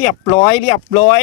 เรียบร้อย เรียบร้อย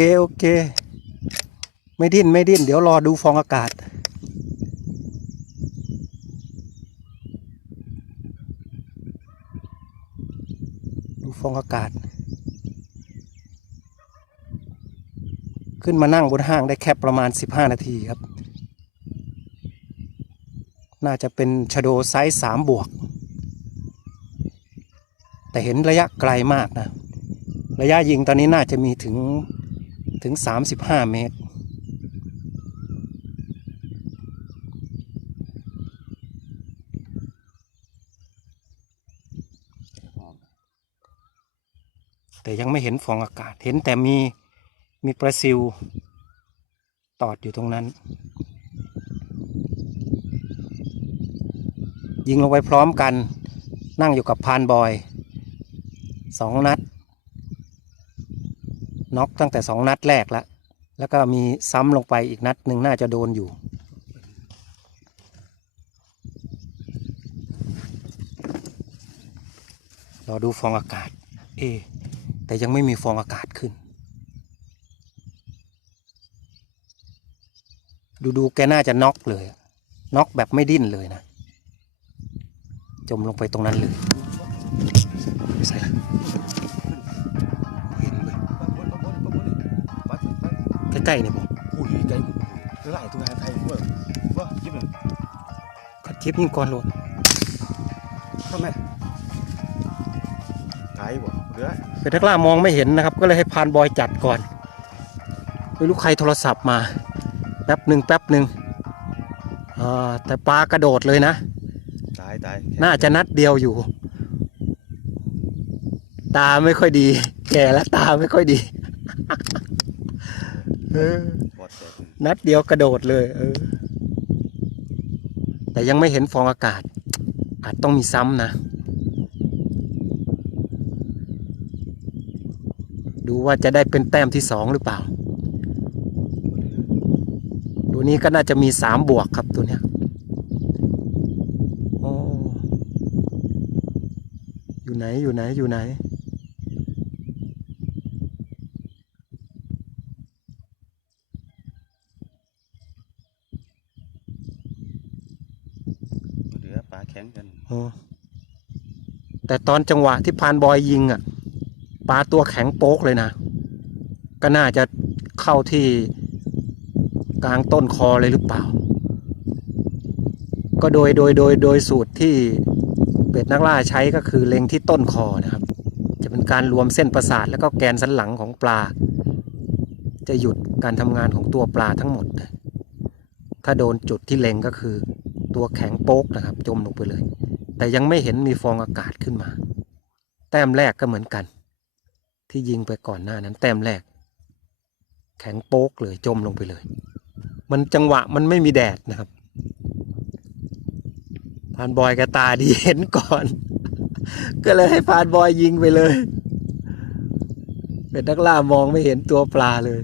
เคโอเค ไม่ดิ้นไม่ดิ้น เดี๋ยวรอดูฟองอากาศ ดูฟองอากาศ ขึ้นมานั่งบนห้างได้แค่ประมาณ 15 นาทีครับ น่าจะเป็นชโดไซส์3บวก แต่เห็นระยะไกลมากนะ ระยะยิงตอนนี้น่าจะมีถึง ถึง 35 เมตร แต่ยังไม่เห็นฟองอากาศ เห็นแต่มีมีปลาซิวตอดอยู่ตรงนั้น ยิงลงไปพร้อมกันนั่งอยู่กับพานบอยสองนัด น็อกตั้งแต่สองนัดแรกแล้วแล้วก็มีซ้ำลงไปอีกนัดหนึ่งน่าจะโดนอยู่รอดูฟองอากาศ เอ แต่ยังไม่มีฟองอากาศขึ้น ดูดูๆแกน่าจะน็อกเลยน็อกแบบไม่ดิ้นเลยนะ จมลงไปตรงนั้นเลย ใกล้ๆเนี่ยผมอุ้ยไกลหลายตัวไทยเว้ยว่ายิบเลยขัดชิปยิงก่อนโหลดทำไมไกลบ่เหลือเป็นทักล่ามองไม่เห็นนะครับ ก็เลยให้พานบอยจัดก่อนไม่รู้ใครโทรศัพท์มา แป๊บหนึ่งแป๊บหนึ่งอ่าแต่ปลากระโดดเลยนะ ตายตายน่าจะนัดเดียวอยู่ ตาไม่ค่อยดี แก่แล้วตาไม่ค่อยดี เออ บอดแตกนัดเดียวกระโดดเลย เออ แต่ยังไม่เห็นฟองอากาศ อาจต้องมีซ้ำนะ ดูว่าจะได้เป็นแต้มที่สองหรือเปล่า ตัวนี้ก็น่าจะมีสามบวกครับตัวเนี้ยโอ้อยู่ไหนอยู่ไหนอยู่ไหน เหลือปลาแข็งกัน อ๋อ แต่ตอนจังหวะที่พานบอยยิงอะปลาตัวแข็งโป๊กเลยนะ ก็น่าจะเข้าที่กลางต้นคอเลยหรือเปล่า ก็โดยโดยโดยโดยสูตรที่เป็ดนักล่าใช้ก็คือเล็งที่ต้นคอนะครับ จะเป็นการรวมเส้นประสาทแล้วก็แกนสันหลังของปลา จะหยุดการทำงานของตัวปลาทั้งหมด ถ้าโดนจุดที่เล็งก็คือตัวแข็งโป๊กนะครับ จมลงไปเลย แต่ยังไม่เห็นมีฟองอากาศขึ้นมา แต้มแรกก็เหมือนกัน ที่ยิงไปก่อนหน้านั้น แต้มแรก แข็งโป๊กเลยจมลงไปเลย มันจังหวะมันไม่มีแดดนะครับพานบอยกระตาดีเห็นก่อน ก็เลยให้พานบอยยิงไปเลย เป็นนักล่ามองไม่เห็นตัวปลาเลย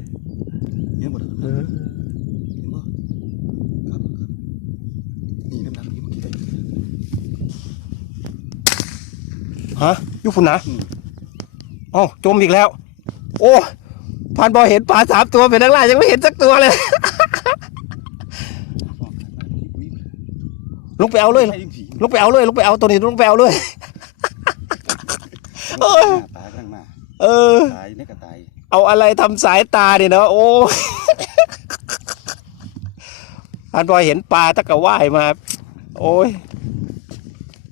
เยอะหมด เออ เห็นบ่ครับครับนี่น้ำหนักนี่เมื่อกี้ได้ ฮะยุพุนนะอืมเอ้าจมอีกแล้ว โอ้พานบอยเห็นปลาสามตัวเป็นนักล่ายังไม่เห็นสักตัวเลย ลุกไปเอาเลยให้ยิงผีลุกไปเอาเลยลุกไปเอาตัวนี้ลุกไปเอาเลยเออตายกำลังมาเออตายนี่ก็ตายเอาอะไรทำสายตาเนี่ยเนาะโอ้พันบอยเห็นปลาตั้งแต่ว่ายมา โอ้ย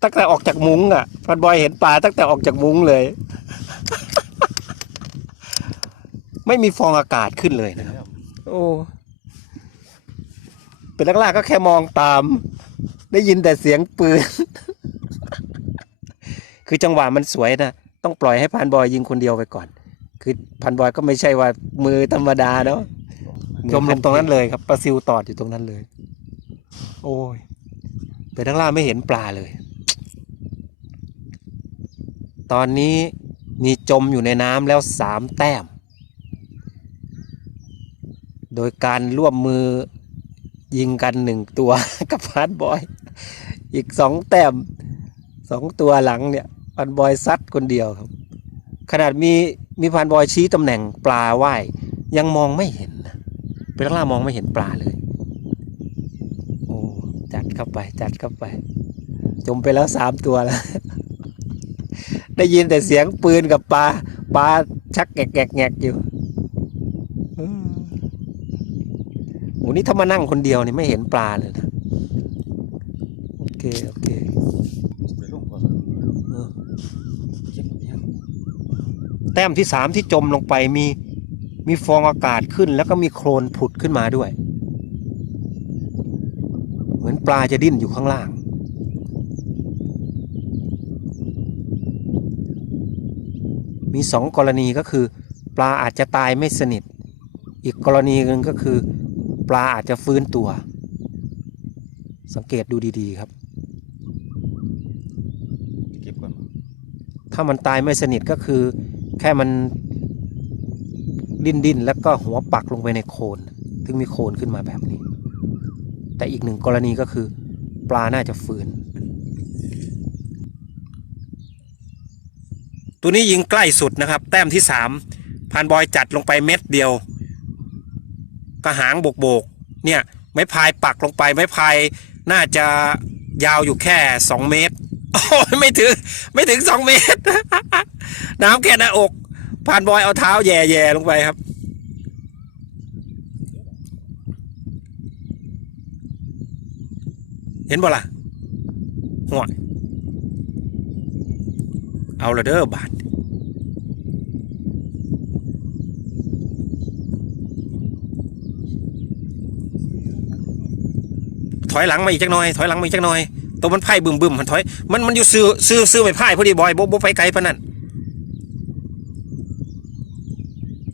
ตั้งแต่ออกจากมุ้งอะพันบอยเห็นปลาตั้งแต่ออกจากมุ้งเลย ไม่มีฟองอากาศขึ้นเลยนะครับ โอ้เป็นแรกๆก็แค่มองตาม ได้ยินแต่เสียงปืน คือจังหวะมันสวยนะต้องปล่อยให้พันบอยยิงคนเดียวไปก่อน คือพันบอยก็ไม่ใช่ว่ามือธรรมดาเนาะจมลงตรงนั้นเลยครับปลาซิวตอดอยู่ตรงนั้นเลย โอ้ยเป็นนักล่าไม่เห็นปลาเลย ตอนนี้มีจมอยู่ในน้ำแล้วสามแต้ม โดยการร่วมมือยิงกันหนึ่งตัวกับพันบอย อีกสองแต้มสองตัวหลังเนี่ยพันบอยซัดคนเดียวครับ ขนาดมีมีพันบอยชี้ตำแหน่งปลาว่ายยังมองไม่เห็นนะเป็นล่ามองไม่เห็นปลาเลยโอ้จัดเข้าไปจัดเข้าไป จมไปแล้วสามตัวแล้ว ได้ยินแต่เสียงปืนกับปลาปลาชักแงกแงกแงกอยู่อืมโอ้นี่ถ้ามานั่งคนเดียวนี่ไม่เห็นปลาเลยนะโอเคโอเคเออเก็บเนี่ยแต้มที่สามที่จมลงไปมีมีฟองอากาศขึ้น แล้วก็มีโคลนผุดขึ้นมาด้วย เหมือนปลาจะดิ้นอยู่ข้างล่าง มีสองกรณีก็คือ ปลาอาจจะตายไม่สนิท อีกกรณีหนึ่งก็คือ ปลาอาจจะฟื้นตัว สังเกตดูดีๆครับเก็บก่อนถ้ามันตายไม่สนิทก็คือ แค่มันดิ้นดิ้นแล้วก็หัวปักลงไปในโคลนถึงมีโคลนขึ้นมาแบบนี้ แต่อีกหนึ่งกรณีก็คือ ปลาน่าจะฟื้น ตัวนี้ยิงใกล้สุดนะครับ แต้มที่สามพานบอยจัดลงไปเม็ดเดียว กระหางโบกโบกๆเนี่ยไม้พายปักลงไปไม้พายน่าจะยาวอยู่แค่สองเมตร โอ้ยไม่ถึงไม่ถึงสองเมตร น้ำแค่หน้าอก ผ่านบอยเอาเท้าแย่แย่ๆลงไปครับ เห็นบ่ล่ะห่วย เอาละเด้อบาทถอยหลังมาอีกจักหน่อยถอยหลังมาอีกจักหน่อยตัวมันไพ่บึมบึมมันถอยมันมันอยู่ซื้อซื้อซื้อไปไพ่พอดีบอยบ่บ่ไปไกลปานนั้น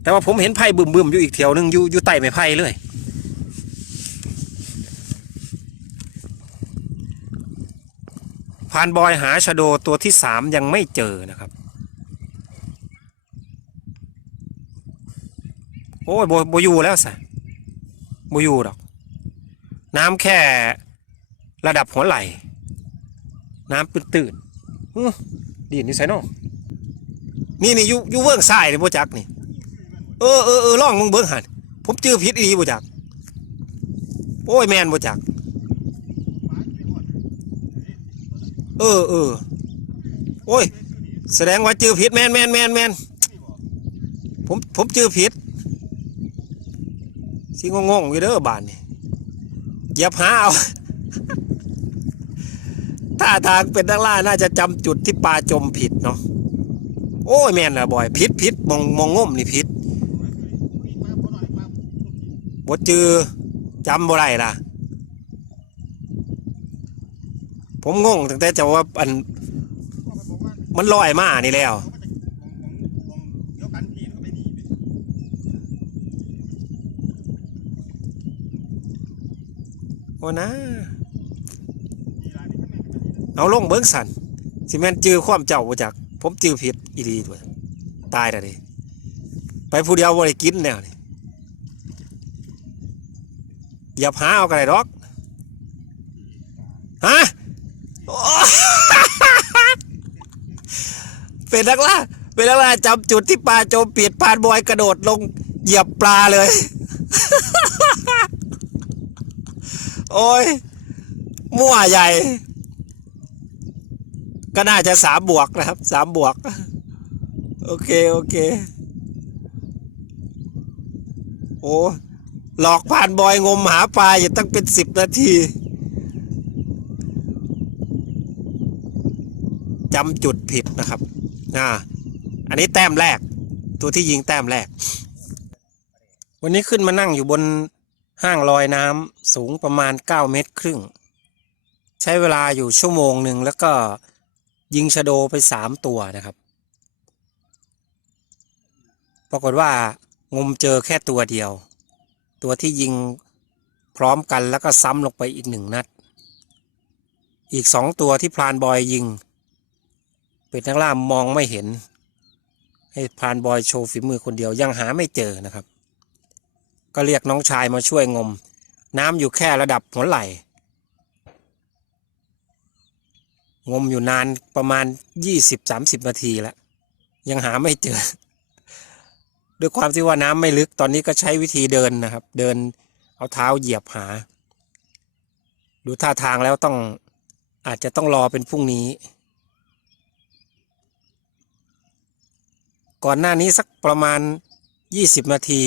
แต่ว่าผมเห็นไพ่บึมบึมอยู่อีกแถวหนึงอยู่อยู่ใต้ไม้ไผ่เลย พานบอยหาชะโดตัวที่สามยังไม่เจอนะครับ โอ้ยโบโบอยู่แล้วสะโบอยู่ดอก น้ำแค่ระดับหัวไหล่น้ำตื้นๆอื้อดีนี่ใส่นอนี่นี่อยู่อยู่เบื้องซ้ายนี่โบจักนี่ เออเออเออล่องมึงเบิ้งหันผมจื้อผิดอีบ่จัก โอ้ยแมนบ่จัก เออเออโอ้ย แสดงว่าจือผิดแมนแมนแมนแมนผมผมจือผิดสิงงงๆอยู่เด้อบานนี่เหยียบหาเอาท่าทางเป็นนักล่าน่าจะจำจุดที่ปลาจมผิดเนาะโอ้ยแม่นละบ่อยผิดผิดมองมองง่มนี่ผิดบ่จือจำบ่ได้ล่ะ ผมงงตั้งแต่จะว่าอันมันลอยมานี่แล้ว โอ้นะ เอาลงเบิ้งสันสิแม่นจื้อความเจ้าจักผมจื้อผิดอีดีด้วยตายแล้วดิไปผู้เดียวบ่ได้กินแล้วนี่อย่าหาเอากันเลยดอก ฮะโอ้ เป็นนักล่าเป็นนักล่าจำจุดที่ปลาโจมปีดพานบอยกระโดดลงเหยียบปลาเลย โอ้ย มั่วใหญ่ ก็น่าจะสามบวกนะครับสามบวก โอเค โอเค โอ้หลอกผ่านบอยงมหาปลาอยู่ตั้งเป็นสิบนาทีจำจุดผิดนะครับ อ่าอันนี้แต้มแรก ตัวที่ยิงแต้มแรก วันนี้ขึ้นมานั่งอยู่บนห้างลอยน้ำสูงประมาณ 9 เมตรครึ่ง ใช้เวลาอยู่ชั่วโมงหนึ่งแล้วก็ยิงชะโดไปสามตัวนะครับ ปรากฏว่างมเจอแค่ตัวเดียว ตัวที่ยิงพร้อมกันแล้วก็ซ้ำลงไปอีกหนึ่งนัด อีกสองตัวที่พรานบอยยิง เป็ดนักล่ามมองไม่เห็น ให้พานบอยโชว์ฝีมือคนเดียวยังหาไม่เจอนะครับ ก็เรียกน้องชายมาช่วยงม น้ำอยู่แค่ระดับหัวไหล่ งมอยู่นานประมาณยี่สิบสามสิบนาทีแล้ว ยังหาไม่เจอ ด้วยความที่ว่าน้ำไม่ลึกตอนนี้ก็ใช้วิธีเดินนะครับ เดินเอาเท้าเหยียบหา ดูท่าทางแล้วต้องอาจจะต้องรอเป็นพรุ่งนี้ ก่อนหน้านี้สักประมาณยี่สิบนาที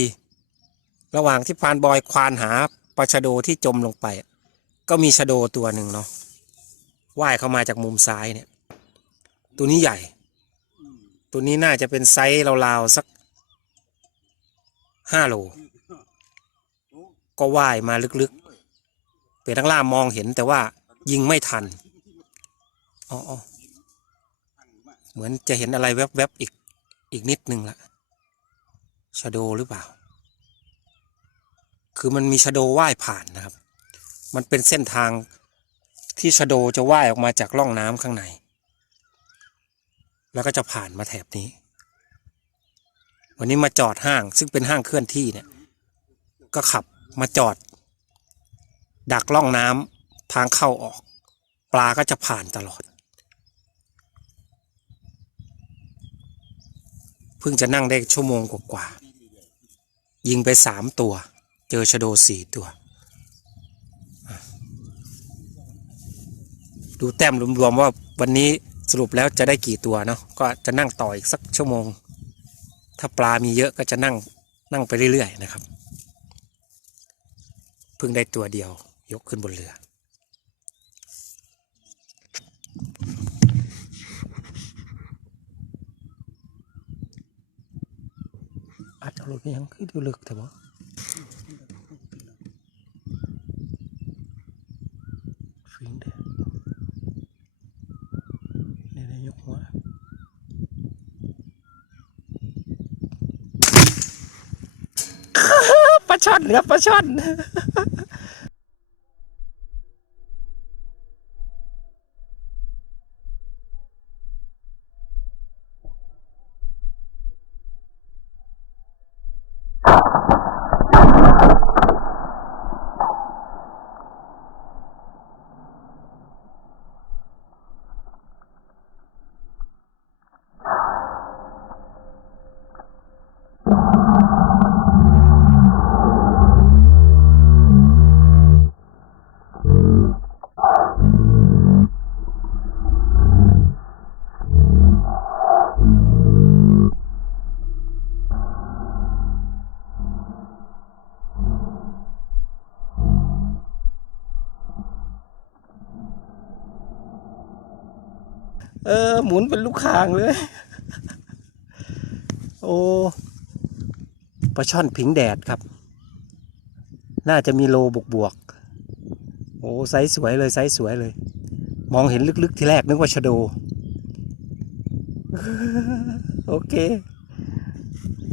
ระหว่างที่พานบอยควานหาปลาชะโดที่จมลงไป ก็มีชะโดตัวหนึ่งเนาะว่ายเข้ามาจากมุมซ้ายเนี่ย ตัวนี้ใหญ่ ตัวนี้น่าจะเป็นไซส์ราวๆสักห้าโล ก็ว่ายมาลึกๆ เป็ดทั้งล่ามองเห็นแต่ว่ายิงไม่ทัน อ๋อ เหมือนจะเห็นอะไรแวบๆอีก อีกนิดนึงละชะโดหรือเปล่า คือมันมีชะโดว่ายผ่านนะครับ มันเป็นเส้นทางที่ชะโดจะว่ายออกมาจากร่องน้ำข้างใน แล้วก็จะผ่านมาแถบนี้ วันนี้มาจอดห้างซึ่งเป็นห้างเคลื่อนที่เนี่ย ก็ขับมาจอด ดักร่องน้ำทางเข้าออก ปลาก็จะผ่านตลอด เพิ่งจะนั่งได้ชั่วโมงกว่าๆยิงไปสามตัว เจอชะโดสี่ตัว ดูแต้มรวมๆว่าวันนี้สรุปแล้วจะได้กี่ตัวเนาะก็จะนั่งต่ออีกสักชั่วโมง ถ้าปลามีเยอะก็จะนั่งนั่งไปเรื่อยๆนะครับ เพิ่งได้ตัวเดียวยกขึ้นบนเรือ อัดเอารถไปยังคือดูลึกแต่บ่ฟิงเด้นี่ได้ยกหัวปลาช่อนครับปลาช่อน มุนเป็นลูกคางเลย โอ้ปลาช่อนผิงแดดครับ น่าจะมีโลบวกบวก โอ้ไซส์สวยเลยไซส์สวยเลย มองเห็นลึกๆทีแรกนึกว่าชะโด โอเค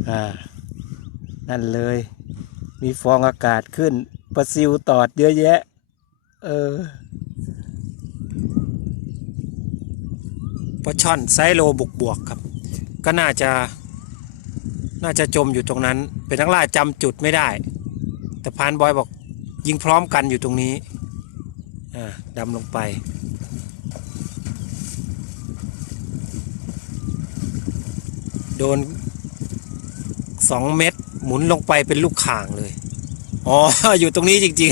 อ่า นั่นเลย มีฟองอากาศขึ้นปลาซิวตอดเยอะแยะ เออ ปลาช่อนไซโลบวกบวกครับ ก็น่าจะน่าจะจมอยู่ตรงนั้น เป็นนักล่าจำจุดไม่ได้ แต่พานบอยบอกยิงพร้อมกันอยู่ตรงนี้อ่าดำลงไป โดนสองเม็ดหมุนลงไปเป็นลูกข่างเลย อ๋อ อยู่ตรงนี้จริง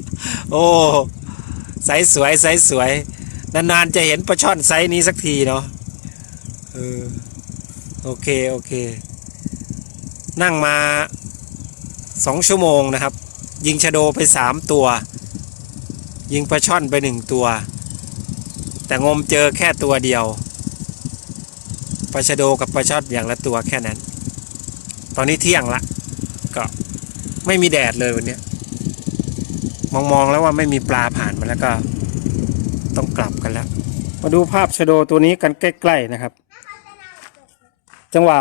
ๆ โอ้ไซส์สวยไซส์สวย นานๆจะเห็นปลาช่อนไซส์นี้สักทีเนาะเออโอเค โอเค นั่งมาสองชั่วโมงนะครับ ยิงชะโดไปสามตัว ยิงปลาช่อนไปหนึ่งตัว แต่งมเจอแค่ตัวเดียวปลาชะโดกับปลาช่อนอย่างละตัวแค่นั้น ตอนนี้เที่ยงละ ก็ไม่มีแดดเลยวันนี้มองๆแล้วว่าไม่มีปลาผ่านมาแล้วก็ กลับกันแล้ว มาดูภาพชโดตัวนี้กันใกล้ๆนะครับ จังหวะ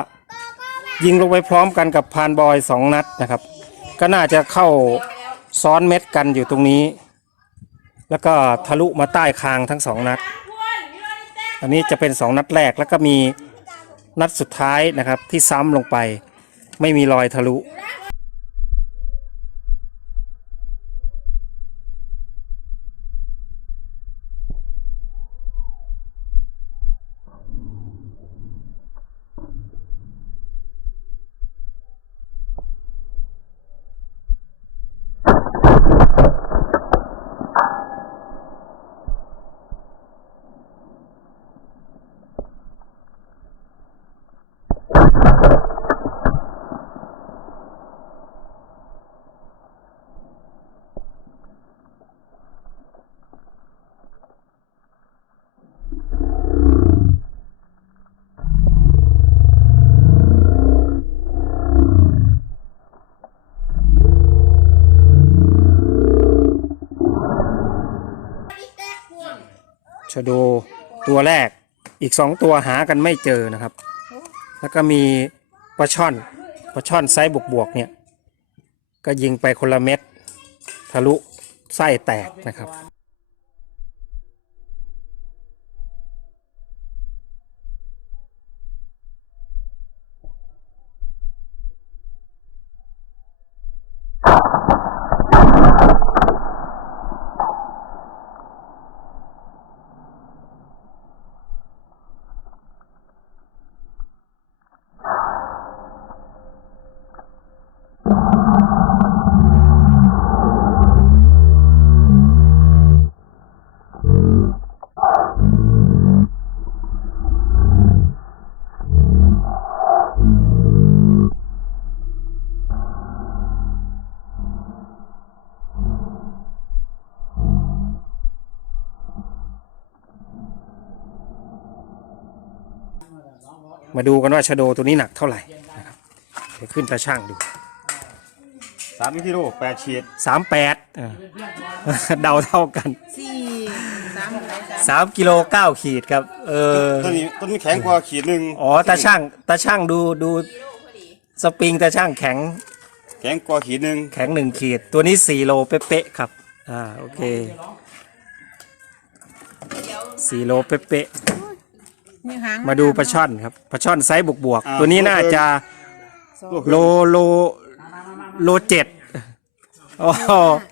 ยิงลงไปพร้อมกันกับพานบอยสองนัดนะครับ ก็น่าจะเข้าซ้อนเม็ดกันอยู่ตรงนี้ แล้วก็ทะลุมาใต้คางทั้งสองนัด อันนี้จะเป็นสองนัดแรกแล้วก็มีนัดสุดท้ายนะครับที่ซ้ำลงไปไม่มีรอยทะลุะโดตัวแรกอีกสองตัวหากันไม่เจอนะครับ แล้วก็มีปลาช่อนปลาช่อนไซส์บวกๆเนี่ย ก็ยิงไปคนละเม็ดทะลุไส้แตกนะครับ มาดูกันว่าชะโดตัวนี้หนักเท่าไหร่นะครับเดี๋ยวขึ้นตาช่างดูสามกิโลแปดขีดสามแปดเดาเท่ากันสี่สามอะไรสามสามกิโลเก้าขีดครับ เออต้นนี้ต้นนี้แข็งกว่าขีดหนึ่งอ๋อตาช่างตาช่างดูดูสปริงตาช่างแข็ง แข็งกว่าขีดหนึ่งแข็งหนึ่งขีด ตัวนี้สี่โลเป๊ะๆครับ อ่าโอเคสี่โลเป๊ะ นี่หางๆมาดูปลาช่อนครับปลาช่อนไซส์บวกๆตัวนี้น่าจะโลโลโลเจ็ดอ๋อ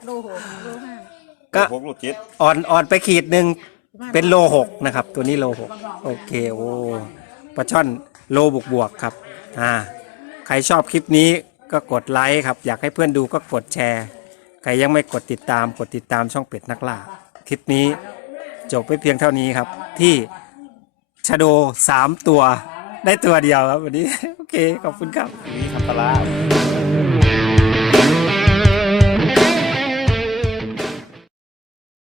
โลหกโลห้าก็หกโลเจ็ดอ่อนอ่อนไปขีดหนึ่งเป็นโลหกนะครับ ตัวนี้โลหกโอเคโอ้ปลาช่อนโลบวกบวกๆครับอ่าใครชอบคลิปนี้ก็กดไลค์ครับ อยากให้เพื่อนดูก็กดแชร์ ใครยังไม่กดติดตามกดติดตามช่องเป็ดนักล่าคลิปนี้จบไปเพียงเท่านี้ครับ ที่ ชาโดสามตัว ได้ตัวเดียวครับวันนี้ โอเค ขอบคุณครับ นี่ทำปลาร้า